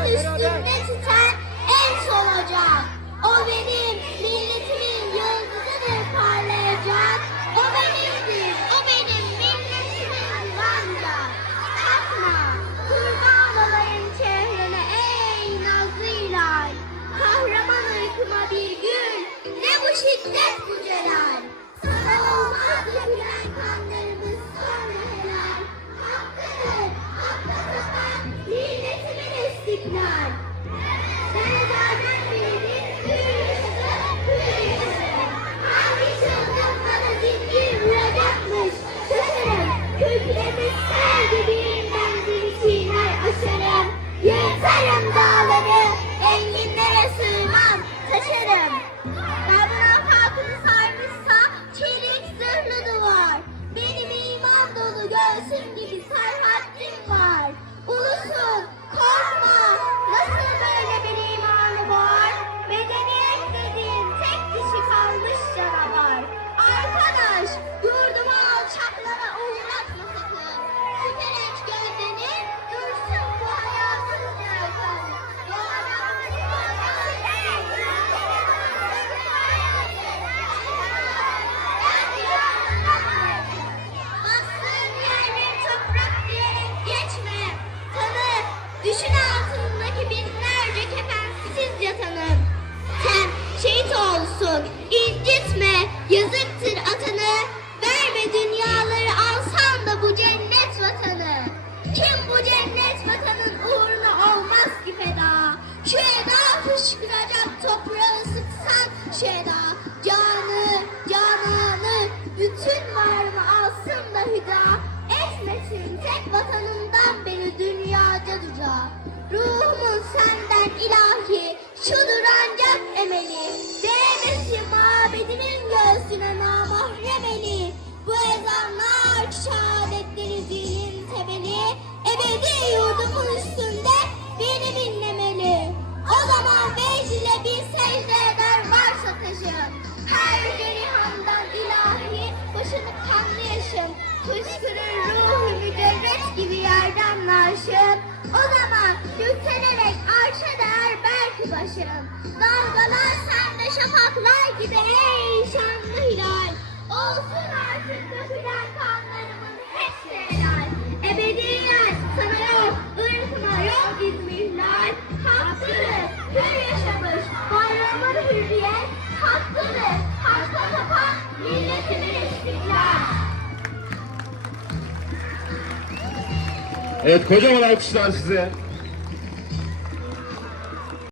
Yol üstünde titen en son ocak. O benim milletimin yıldızıdır parlayacak. O benimdir, o benim milletimin vanca. Takma, kurban olayım çehrene ey nazlı hilal. Kahraman uykuma bir gül, ne bu şiddet bu celal. Milletimin toprağı sıksan şu eda. Canı, cananı, bütün varımı alsın da hüda. Etmesin tek vatanından beni dünyaca duca. Ruhumun senden ilahi, şudur ancak emeli. Değmesin mabedimin göğsüne namahrem eli. Bu ezanlar başın. Dalgalar sende şafaklar gibi ey şanlı hilal. Olsun artık dökülen kanlarımın hepsi helal. Ebediyen sana yok, ırkına yok izmihlal. Hakkıdır, hür yaşamış, bayramın hürriyet. Hakkıdır, hakka tapan milletimin istiklal. Evet kocaman alkışlar size.